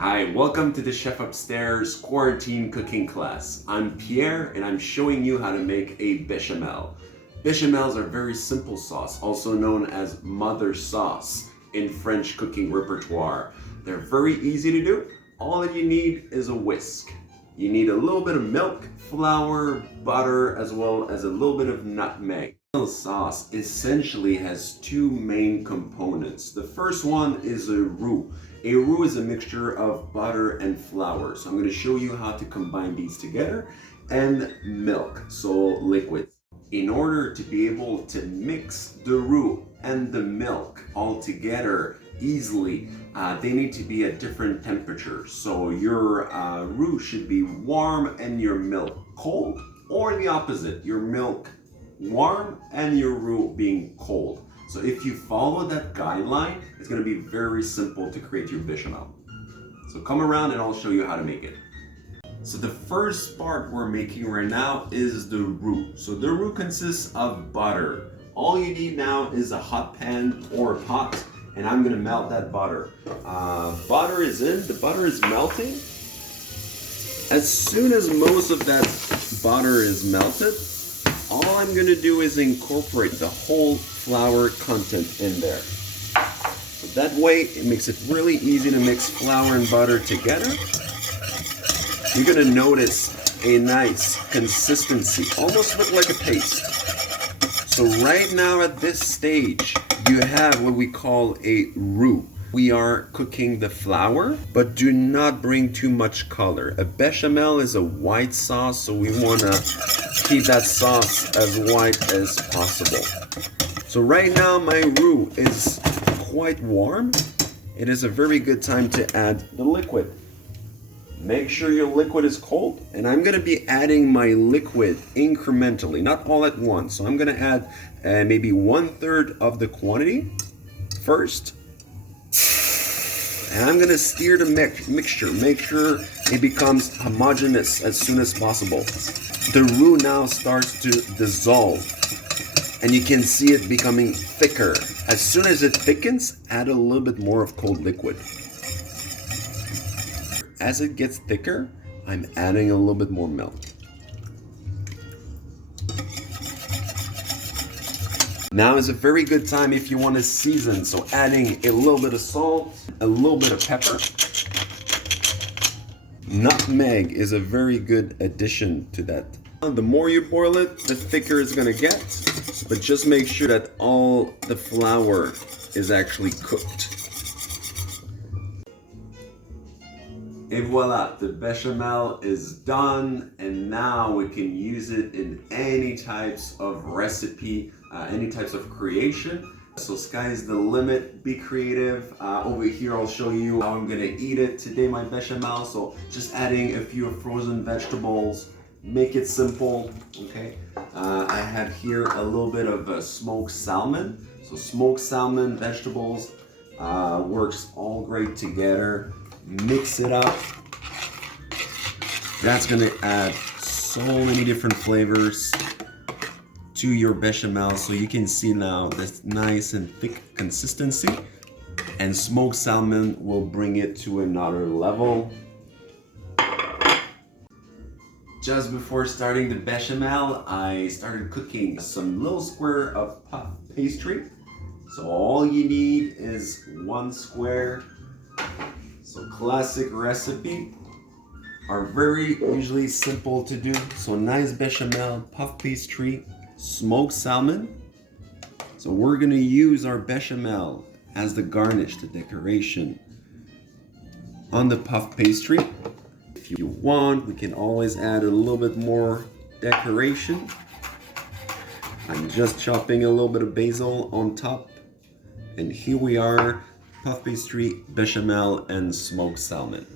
Hi, welcome to the Chef Upstairs quarantine cooking class. I'm Pierre and I'm showing you how to make a bechamel. Bechamels are very simple sauce, also known as mother sauce in French cooking repertoire. They're very easy to do. All that you need is a whisk. You need a little bit of milk, flour, butter, as well as a little bit of nutmeg. Sauce essentially has two main components. The first one is a roux. A roux is a mixture of butter and flour. So I'm going to show you how to combine these together, and milk, so liquid. In order to be able to mix the roux and the milk all together easily, they need to be at different temperatures. So your roux should be warm and your milk cold, or the opposite, your milk warm and your roux being cold. So if you follow that guideline, it's going to be very simple to create your bechamel. So come around and I'll show you how to make it. So the first part we're making right now is the roux. So the roux consists of butter. All you need now is a hot pan or a pot, and I'm going to melt that butter. Butter is in, the butter is melting. As soon as most of that butter is melted, all I'm going to do is incorporate the whole flour content in there. So that way it makes it really easy to mix flour and butter together. You're going to notice a nice consistency, almost look like a paste. So right now at this stage, you have what we call a roux. We are cooking the flour, but do not bring too much color. A bechamel is a white sauce, so we want to keep that sauce as white as possible. So right now my roux is quite warm. It is a very good time to add the liquid. Make sure your liquid is cold, and I'm going to be adding my liquid incrementally, not all at once. So I'm going to add maybe 1/3 of the quantity first. And I'm going to stir the mixture. Make sure it becomes homogeneous as soon as possible. The roux now starts to dissolve, and you can see it becoming thicker. As soon as it thickens, add a little bit more of cold liquid. As it gets thicker, I'm adding a little bit more milk. Now is a very good time if you want to season, so adding a little bit of salt, a little bit of pepper. Nutmeg is a very good addition to that. The more you boil it, the thicker it's going to get, but just make sure that all the flour is actually cooked. Et voila, the bechamel is done, and now we can use it in any types of recipe, any types of creation. So sky's the limit, be creative. Over here I'll show you how I'm gonna eat it today, my bechamel. So just adding a few frozen vegetables, make it simple, okay? I have here a little bit of smoked salmon. So smoked salmon, vegetables, works all great together. Mix it up. That's going to add so many different flavors to your bechamel. So you can see now this nice and thick consistency, and smoked salmon will bring it to another level. Just before starting the bechamel, I started cooking some little square of puff pastry. So all you need is 1 square. So classic recipe, are very usually simple to do. So nice bechamel, puff pastry, smoked salmon. So we're gonna use our bechamel as the garnish, the decoration on the puff pastry. If you want, we can always add a little bit more decoration. I'm just chopping a little bit of basil on top. And here we are, puff pastry, bechamel, and smoked salmon.